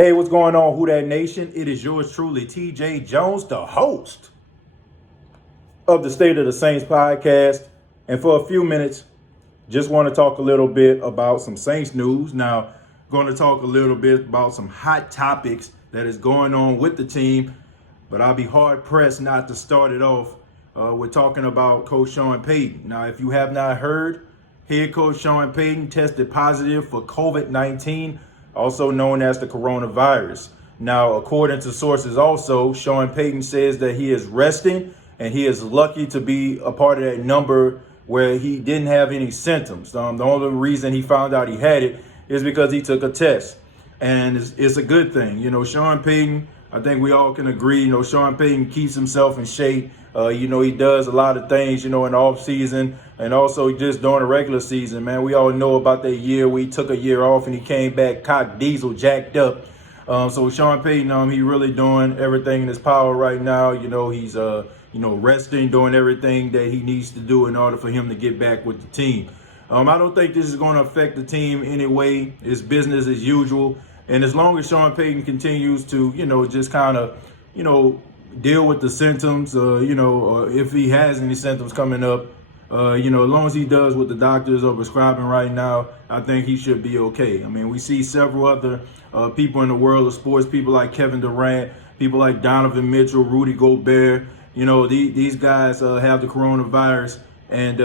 Hey, what's going on, Who Dat Nation? It is yours truly, TJ Jones, the host of the State of the Saints podcast. And for a few minutes, just want to talk a little bit about some Saints news. Now, going to talk a little bit about some hot topics that is going on with the team, but I'll be hard pressed not to start it off with talking about Coach Sean Payton. Now, if you have not heard, Head Coach Sean Payton tested positive for COVID-19, also known as the coronavirus. Now, according to sources also, Sean Payton says that he is resting and he is lucky to be a part of that number where he didn't have any symptoms. The only reason he found out he had it is because he took a test. And it's a good thing. You know, Sean Payton, I think we all can agree, Sean Payton keeps himself in shape. He does a lot of things, in the off season and also just during the regular season, man. We all know about that year where he took a year off and he came back cock diesel, jacked up. So Sean Payton, he really doing everything in his power right now. He's, resting, doing everything that he needs to do in order for him to get back with the team. I don't think this is going to affect the team anyway. It's business as usual. And as long as Sean Payton continues to, just kind of, deal with the symptoms, if he has any symptoms coming up, as long as he does what the doctors are prescribing right now, I think he should be okay. I mean, we see several other people in the world of sports, people like Kevin Durant, people like Donovan Mitchell, Rudy Gobert. These guys have the coronavirus and,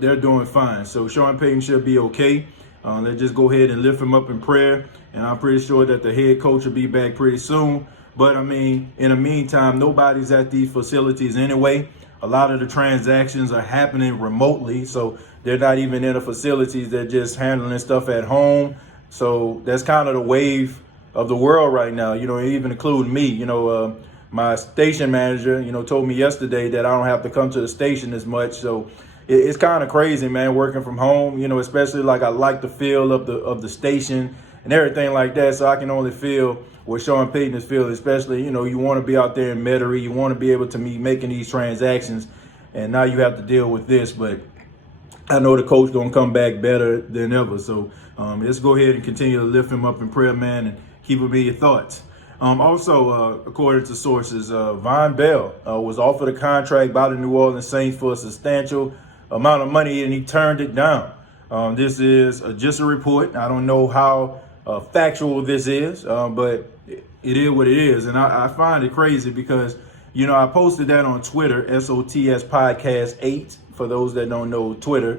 they're doing fine. So Sean Payton should be okay. Let's just go ahead and lift him up in prayer. And I'm pretty sure that the head coach will be back pretty soon. But, in the meantime, nobody's at these facilities anyway. A lot of the transactions are happening remotely. So they're not even in the facilities. They're just handling stuff at home. So that's kind of the wave of the world right now, even including me. My station manager, told me yesterday that I don't have to come to the station as much. So it's kind of crazy, man, working from home, especially like I like the feel of the station and everything like that. So I can only feel what Sean Payton is feeling, especially, you want to be out there in Metairie. You want to be able to be making these transactions. And now you have to deal with this. But I know the coach going to come back better than ever. So let's go ahead and continue to lift him up in prayer, man, and keep him in your thoughts. Also, according to sources, Vonn Bell was offered a contract by the New Orleans Saints for a substantial amount of money, and he turned it down. This is just a report. I don't know how factual this is, but it is what it is. And I find it crazy because, I posted that on Twitter, SOTS Podcast 8. For those that don't know Twitter,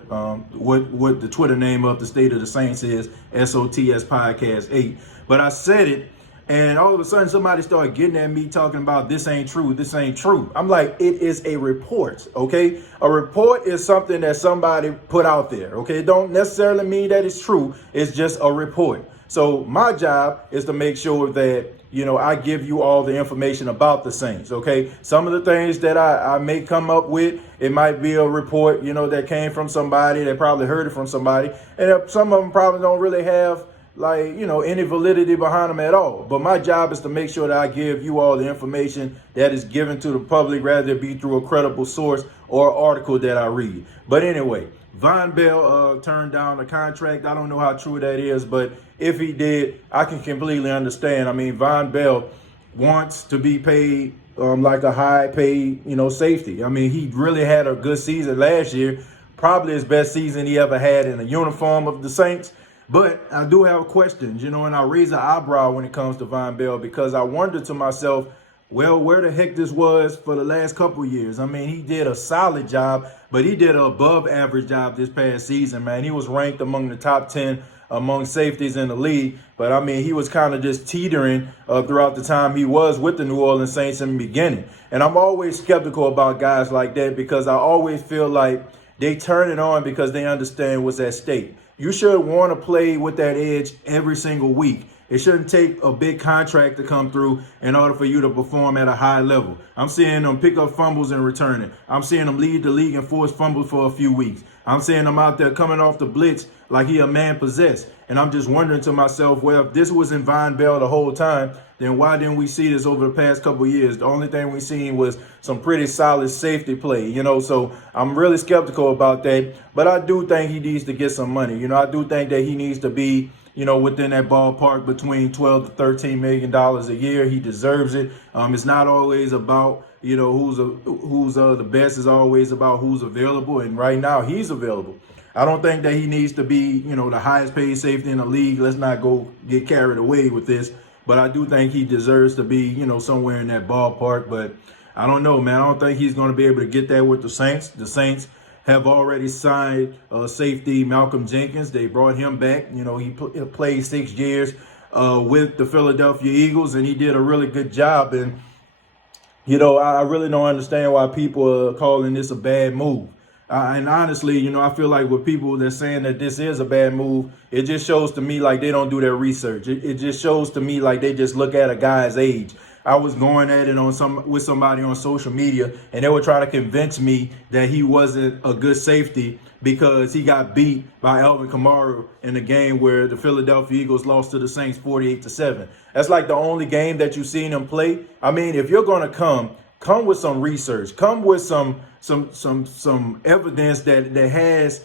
what the Twitter name of the State of the Saints is, SOTS Podcast 8. But I said it, and all of a sudden somebody started getting at me talking about this ain't true, this ain't true. I'm like, it is a report, okay? A report is something that somebody put out there, okay? It don't necessarily mean that it's true. It's just a report. So my job is to make sure that, I give you all the information about the Saints, okay? Some of the things that I may come up with, it might be a report, that came from somebody, that probably heard it from somebody. And some of them probably don't really have any validity behind them at all. But my job is to make sure that I give you all the information that is given to the public, rather it be through a credible source or article that I read. But anyway, Vonn Bell turned down the contract. I don't know how true that is, but if he did, I can completely understand. I mean, Vonn Bell wants to be paid like a high paid, safety. I mean, he really had a good season last year, probably his best season he ever had in a uniform of the Saints. But I do have questions, and I raise an eyebrow when it comes to Vonn Bell because I wonder to myself, well, where the heck this was for the last couple of years. I mean, he did a solid job, but he did an above average job this past season, man. He was ranked among the top 10 among safeties in the league. But, I mean, he was kind of just teetering throughout the time he was with the New Orleans Saints in the beginning. And I'm always skeptical about guys like that because I always feel like they turn it on because they understand what's at stake. You should want to play with that edge every single week. It shouldn't take a big contract to come through in order for you to perform at a high level. I'm seeing them pick up fumbles and return it. I'm seeing them lead the league in forced fumbles for a few weeks. I'm seeing them out there coming off the blitz like he a man possessed. And I'm just wondering to myself, well, if this was in Vonn Bell the whole time, then why didn't we see this over the past couple of years? The only thing we seen was some pretty solid safety play, so I'm really skeptical about that. But I do think he needs to get some money. I do think that he needs to be, within that ballpark between 12 to 13 million dollars a year. He deserves it. It's not always about who's the best. It's always about who's available, and right now he's available. I don't think that he needs to be the highest paid safety in the league. Let's not go get carried away with this, but I do think he deserves to be somewhere in that ballpark. But I don't know, man. I don't think he's going to be able to get there with the Saints. The Saints have already signed safety Malcolm Jenkins. They brought him back. He played 6 years with the Philadelphia Eagles, and he did a really good job. And, I really don't understand why people are calling this a bad move. And honestly, I feel like with people that are saying that this is a bad move, it just shows to me like they don't do their research. It just shows to me like they just look at a guy's age. I was going at it with somebody on social media, and they were trying to convince me that he wasn't a good safety because he got beat by Alvin Kamara in a game where the Philadelphia Eagles lost to the Saints 48-7. That's like the only game that you've seen him play. I mean, if you're going to come with some research, come with some evidence that has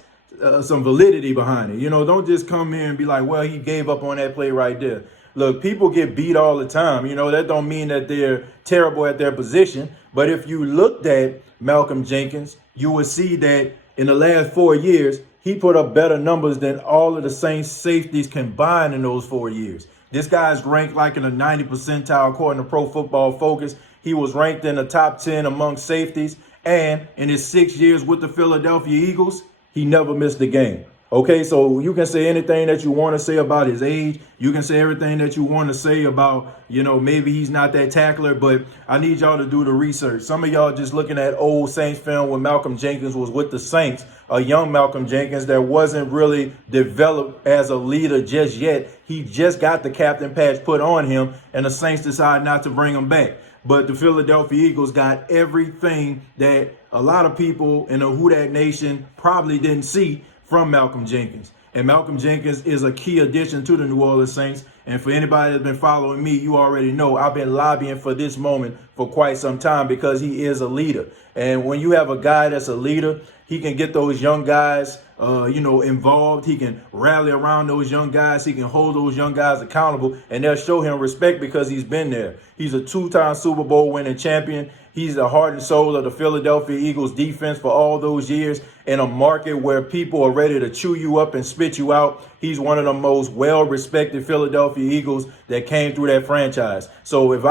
some validity behind it. Don't just come here and be like, well, he gave up on that play right there. Look, people get beat all the time. That don't mean that they're terrible at their position. But if you looked at Malcolm Jenkins, you would see that in the last 4 years, he put up better numbers than all of the Saints safeties combined in those 4 years. This guy's ranked like in the 90th percentile according to Pro Football Focus. He was ranked in the top 10 among safeties. And in his 6 years with the Philadelphia Eagles, he never missed a game. Okay, so you can say anything that you want to say about his age. You can say everything that you want to say about, maybe he's not that tackler, but I need y'all to do the research. Some of y'all just looking at old Saints film when Malcolm Jenkins was with the Saints, a young Malcolm Jenkins that wasn't really developed as a leader just yet. He just got the captain patch put on him, and the Saints decided not to bring him back. But the Philadelphia Eagles got everything that a lot of people in the Who Dat Nation probably didn't see from Malcolm Jenkins. And Malcolm Jenkins is a key addition to the New Orleans Saints. And for anybody that's been following me, you already know I've been lobbying for this moment for quite some time because he is a leader. And when you have a guy that's a leader, he can get those young guys, involved. He can rally around those young guys. He can hold those young guys accountable, and they'll show him respect because he's been there. He's a 2-time Super Bowl winning champion. He's the heart and soul of the Philadelphia Eagles defense for all those years in a market where people are ready to chew you up and spit you out. He's one of the most well-respected Philadelphia Eagles that came through that franchise. So if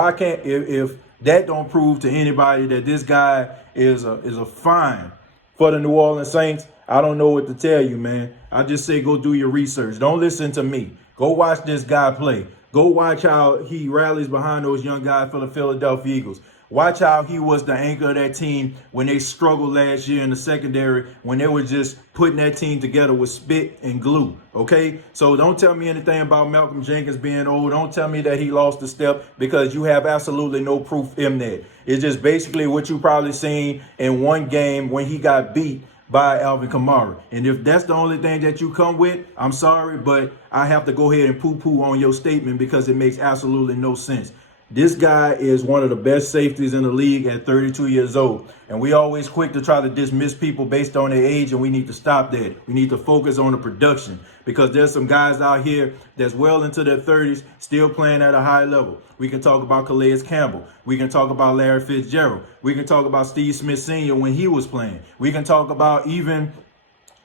that don't prove to anybody that this guy is a find for the New Orleans Saints, I don't know what to tell you, man. I just say go do your research. Don't listen to me. Go watch this guy play. Go watch how he rallies behind those young guys for the Philadelphia Eagles. Watch how he was the anchor of that team when they struggled last year in the secondary, when they were just putting that team together with spit and glue, okay? So don't tell me anything about Malcolm Jenkins being old. Don't tell me that he lost a step because you have absolutely no proof in that. It's just basically what you probably seen in one game when he got beat by Alvin Kamara. And if that's the only thing that you come with, I'm sorry, but I have to go ahead and poo-poo on your statement because it makes absolutely no sense. This guy is one of the best safeties in the league at 32 years old. And we always quick to try to dismiss people based on their age, and we need to stop that. We need to focus on the production because there's some guys out here that's well into their 30s still playing at a high level. We can talk about Calais Campbell. We can talk about Larry Fitzgerald. We can talk about Steve Smith Sr. when he was playing. We can talk about even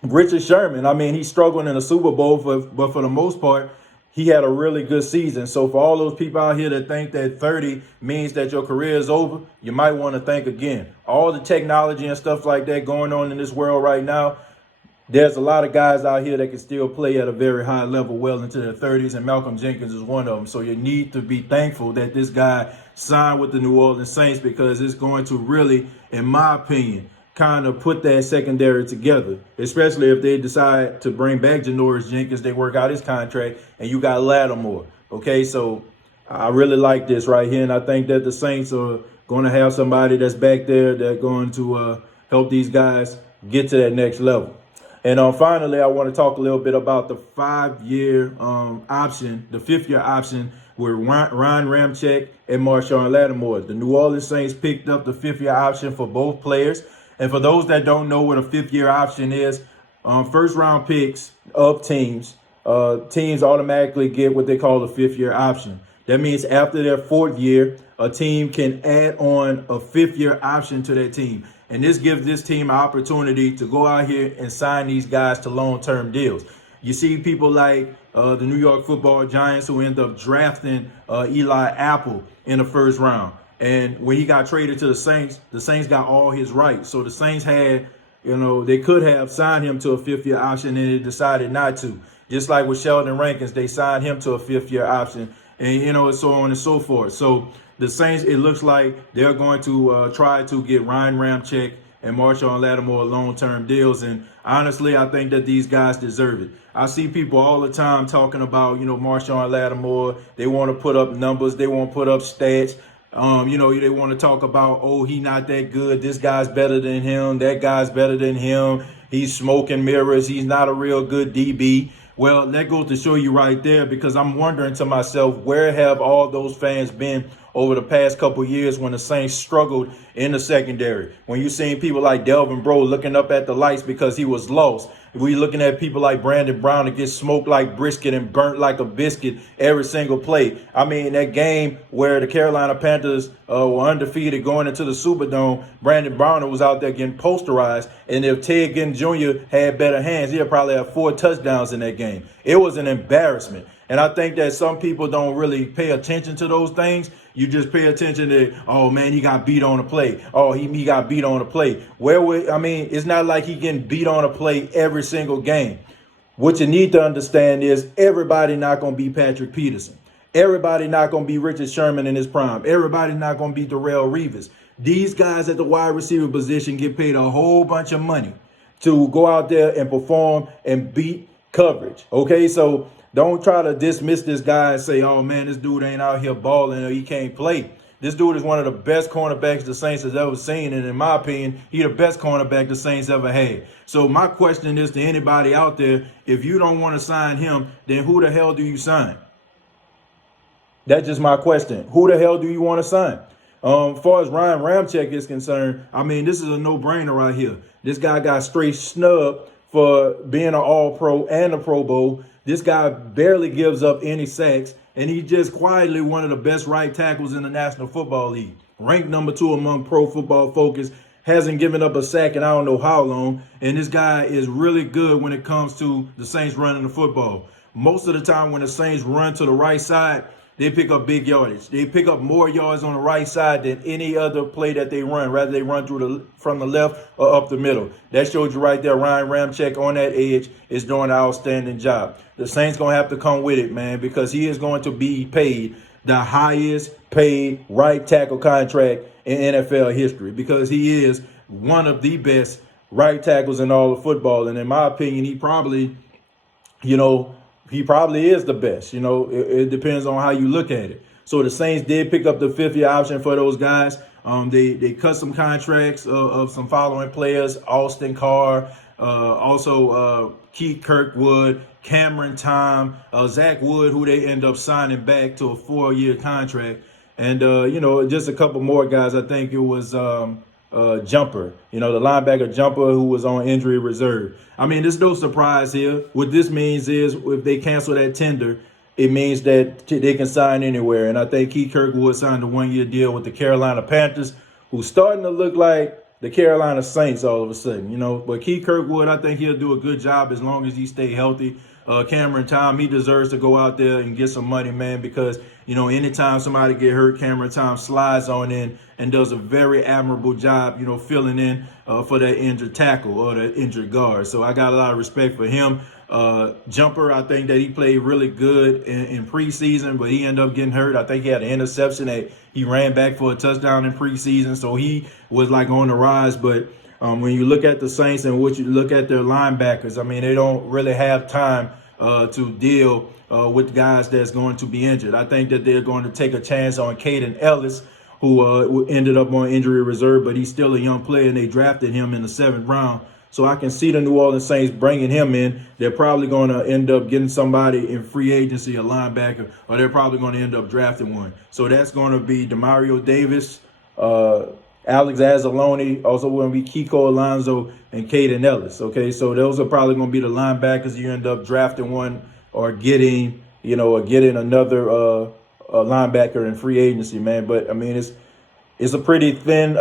Richard Sherman. I mean, he's struggling in the Super Bowl, but for the most part, he had a really good season. So for all those people out here that think that 30 means that your career is over, you might want to think again. All the technology and stuff like that going on in this world right now, there's a lot of guys out here that can still play at a very high level well into their 30s, and Malcolm Jenkins is one of them. So you need to be thankful that this guy signed with the New Orleans Saints because it's going to really, in my opinion, kind of put that secondary together, especially if they decide to bring back Janoris Jenkins, they work out his contract, and you got Lattimore. Okay, so I really like this right here, and I think that the Saints are going to have somebody that's back there that's going to help these guys get to that next level. And finally, I want to talk a little bit about the 5-year option, the 5th-year option with Ryan Ramczyk and Marshawn Lattimore. The New Orleans Saints picked up the 5th-year option for both players. And for those that don't know what a 5th-year option is, first-round picks of teams teams automatically get what they call a fifth-year option. That means after their fourth year, a team can add on a fifth-year option to their team. And this gives this team an opportunity to go out here and sign these guys to long-term deals. You see people like the New York Football Giants who end up drafting Eli Apple in the first round. And when he got traded to the Saints got all his rights. So the Saints had, they could have signed him to a fifth-year option and they decided not to. Just like with Sheldon Rankins, they signed him to a fifth-year option and, so on and so forth. So the Saints, it looks like they're going to try to get Ryan Ramczyk and Marshawn Lattimore long-term deals. And honestly, I think that these guys deserve it. I see people all the time talking about, Marshawn Lattimore. They want to put up numbers. They want to put up stats. They want to talk about, oh, he not that good. This guy's better than him. That guy's better than him. He's smoking mirrors. He's not a real good DB. Well, that goes to show you right there, because I'm wondering to myself, where have all those fans been over the past couple of years when the Saints struggled in the secondary? When you're seeing people like Delvin Breaux looking up at the lights because he was lost. We're looking at people like Brandon Brown that get smoked like brisket and burnt like a biscuit every single play. I mean, that game where the Carolina Panthers were undefeated going into the Superdome, Brandon Brown was out there getting posterized. And if Ted Ginn Jr. had better hands, he'd probably have 4 touchdowns in that game. It was an embarrassment. And I think that some people don't really pay attention to those things. You just pay attention to, oh, man, he got beat on a play. Oh, he got beat on a play. It's not like he getting beat on a play every single game. What you need to understand is everybody not going to be Patrick Peterson. Everybody not going to be Richard Sherman in his prime. Everybody not going to be Darrelle Revis. These guys at the wide receiver position get paid a whole bunch of money to go out there and perform and beat coverage. Okay, so don't try to dismiss this guy and say, oh, man, this dude ain't out here balling or he can't play. This dude is one of the best cornerbacks the Saints has ever seen. And in my opinion, he's the best cornerback the Saints ever had. So my question is to anybody out there, if you don't want to sign him, then who the hell do you sign? That's just my question. Who the hell do you want to sign? As far as Ryan Ramczyk is concerned, I mean, this is a no-brainer right here. This guy got straight snubbed for being an All-Pro and a Pro Bowl. This guy barely gives up any sacks, and he's just quietly one of the best right tackles in the National Football League. Ranked number 2 among Pro Football Focus, hasn't given up a sack in I don't know how long, and this guy is really good when it comes to the Saints running the football. Most of the time when the Saints run to the right side, they pick up big yardage. They pick up more yards on the right side than any other play that they run. Rather, they run from the left or up the middle. That shows you right there, Ryan Ramczyk on that edge is doing an outstanding job. The Saints going to have to come with it, man, because he is going to be paid the highest paid right tackle contract in NFL history, because he is one of the best right tackles in all of football. And in my opinion, he probably is the best. It depends on how you look at it. So the Saints did pick up the 5th-year option for those guys. They cut some contracts of some following players: Austin Carr, also Keith Kirkwood, Cameron Tom, Zach Wood, who they end up signing back to a 4-year contract. And, just a couple more guys. I think it was Jumper, the linebacker Jumper, who was on injury reserve. I mean, there's no surprise here. What this means is if they cancel that tender, it means that they can sign anywhere. And I think Keith Kirkwood signed a 1-year deal with the Carolina Panthers, who's starting to look like the Carolina Saints all of a sudden, But Keith Kirkwood, I think he'll do a good job as long as he stay healthy. Cameron Tom, he deserves to go out there and get some money, man, because, anytime somebody get hurt, Cameron Tom slides on in and does a very admirable job, filling in for that injured tackle or that injured guard. So I got a lot of respect for him. Jumper, I think that he played really good in preseason, but he ended up getting hurt. I think he had an interception that he ran back for a touchdown in preseason, so he was like on the rise. But when you look at the Saints and what you look at their linebackers, I mean, they don't really have time to deal with guys that's going to be injured. I think that they're going to take a chance on Caden Ellis, who ended up on injury reserve, but he's still a young player, and they drafted him in the 7th round. So I can see the New Orleans Saints bringing him in. They're probably going to end up getting somebody in free agency, a linebacker, or they're probably going to end up drafting one. So that's going to be Demario Davis, Alex Anzalone, also going to be Kiko Alonso, and Caden Ellis. Okay, so those are probably going to be the linebackers. You end up drafting one or getting another linebacker in free agency, man. But I mean, it's a pretty thin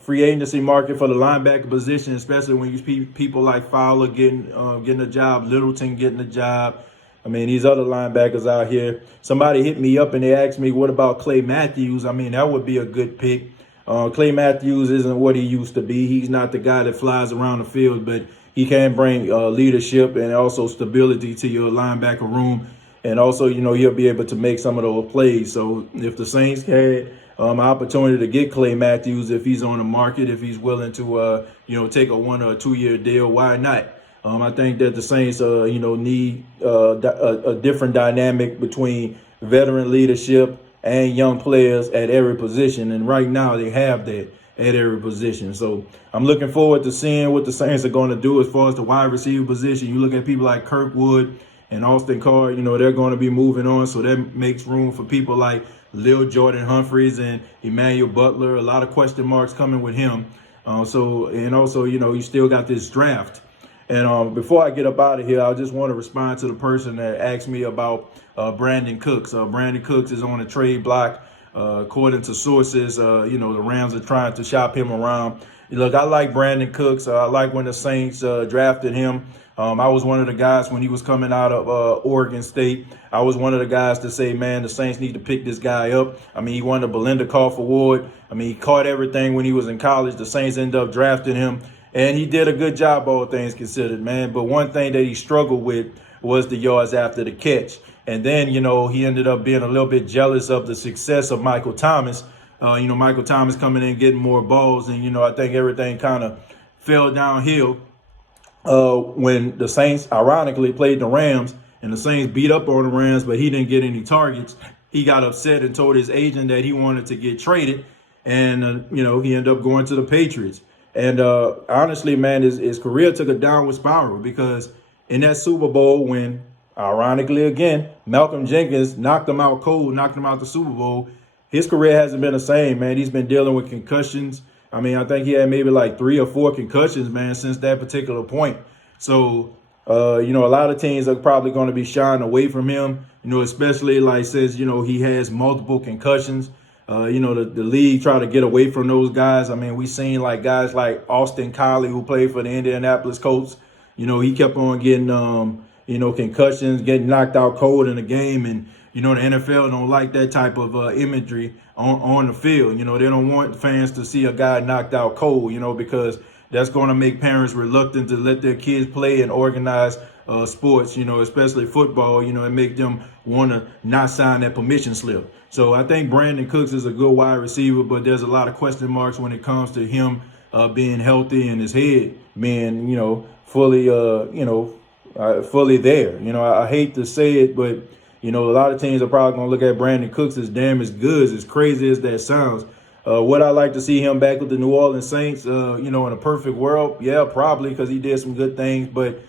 free agency market for the linebacker position, especially when you see people like Fowler getting a job, Littleton getting a job. I mean, these other linebackers out here. Somebody hit me up and they asked me, what about Clay Matthews? I mean, that would be a good pick. Clay Matthews isn't what he used to be. He's not the guy that flies around the field, but he can bring leadership and also stability to your linebacker room. And also, he'll be able to make some of those plays. So if the Saints had opportunity to get Clay Matthews, if he's on the market, if he's willing to, take a 1 or 2 year deal, why not? I think that the Saints, need a different dynamic between veteran leadership and young players at every position. And right now they have that at every position. So I'm looking forward to seeing what the Saints are going to do as far as the wide receiver position. You look at people like Kirkwood and Austin Carr, they're going to be moving on. So that makes room for people like Lil Jordan Humphreys and Emmanuel Butler. A lot of question marks coming with him. You still got this draft. And before I get up out of here, I just want to respond to the person that asked me about Brandin Cooks. Brandin Cooks is on a trade block. According to sources, the Rams are trying to shop him around. Look, I like Brandin Cooks. I like when the Saints drafted him. I was one of the guys when he was coming out of Oregon State. I was one of the guys to say, man, the Saints need to pick this guy up. I mean, he won the Belinda Koff Award. I mean, he caught everything when he was in college. The Saints ended up drafting him. And he did a good job, all things considered, man. But one thing that he struggled with was the yards after the catch. And then, he ended up being a little bit jealous of the success of Michael Thomas. Michael Thomas coming in, getting more balls. And, I think everything kind of fell downhill when the Saints, ironically, played the Rams. And the Saints beat up on the Rams, but he didn't get any targets. He got upset and told his agent that he wanted to get traded. And, he ended up going to the Patriots. And honestly, man, his career took a downward spiral because in that Super Bowl when, ironically again, Malcolm Jenkins knocked him out cold, knocked him out the Super Bowl, his career hasn't been the same, man. He's been dealing with concussions. I mean, I think he had maybe like 3 or 4 concussions, man, since that particular point. So, a lot of teams are probably going to be shying away from him, especially like says, he has multiple concussions. The league try to get away from those guys. I mean, we seen like guys like Austin Collie, who played for the Indianapolis Colts. He kept on getting, concussions, getting knocked out cold in the game. And, the NFL don't like that type of imagery on the field. They don't want fans to see a guy knocked out cold, because that's going to make parents reluctant to let their kids play in organized sports, especially football, and make them want to not sign that permission slip. So I think Brandin Cooks is a good wide receiver, but there's a lot of question marks when it comes to him being healthy and his head being, fully there. I hate to say it, but, a lot of teams are probably going to look at Brandin Cooks as damn as good, as crazy as that sounds. Would I like to see him back with the New Orleans Saints, in a perfect world? Yeah, probably, because he did some good things. But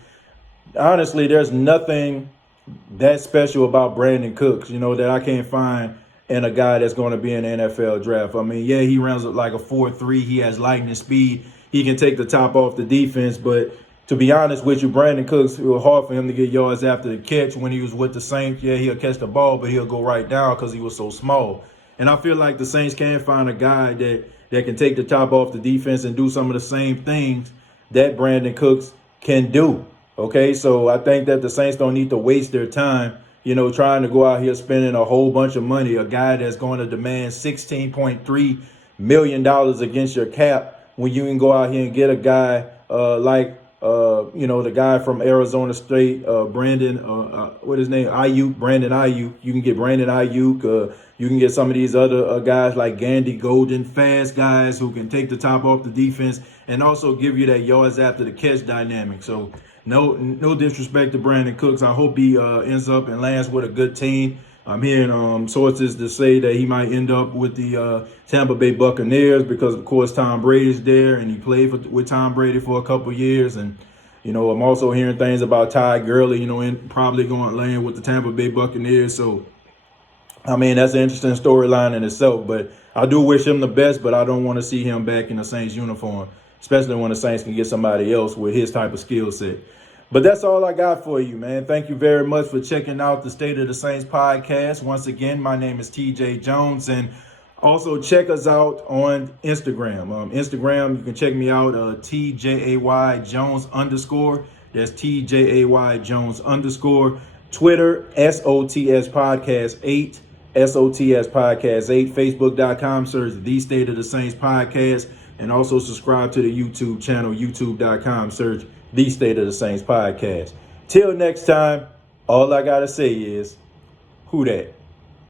honestly, there's nothing that special about Brandin Cooks, that I can't find in a guy that's going to be in the NFL draft. I mean, yeah, he runs like a 4.3. He has lightning speed. He can take the top off the defense. But to be honest with you, Brandin Cooks, it was hard for him to get yards after the catch when he was with the Saints. Yeah, he'll catch the ball, but he'll go right down because he was so small. And I feel like the Saints can find a guy that can take the top off the defense and do some of the same things that Brandin Cooks can do. Okay, so I think that the Saints don't need to waste their time, trying to go out here spending a whole bunch of money, a guy that's going to demand $16.3 million against your cap when you can go out here and get a guy the guy from Arizona State, Brandin Ayuk. You can get Brandin Ayuk. You can get some of these other guys like Gandy Golden, fast guys who can take the top off the defense and also give you that yards after the catch dynamic. So no disrespect to Brandin Cooks. I hope he ends up and lands with a good team. I'm hearing sources to say that he might end up with the Tampa Bay Buccaneers because, of course, Tom Brady's there and he played with Tom Brady for a couple years. And, I'm also hearing things about Ty Gurley, and probably going to land with the Tampa Bay Buccaneers. So, I mean, that's an interesting storyline in itself. But I do wish him the best, but I don't want to see him back in the Saints uniform, especially when the Saints can get somebody else with his type of skill set. But that's all I got for you, man. Thank you very much for checking out the State of the Saints podcast. Once again, my name is TJ Jones, and also check us out on Instagram. Instagram, you can check me out, TJAY Jones _. That's TJAY Jones _. Twitter, SOTS Podcast 8. SOTS Podcast 8. Facebook.com, search The State of the Saints Podcast. And also subscribe to the YouTube channel, YouTube.com, search The State of the Saints Podcast. Till next time, all I got to say is, who dat?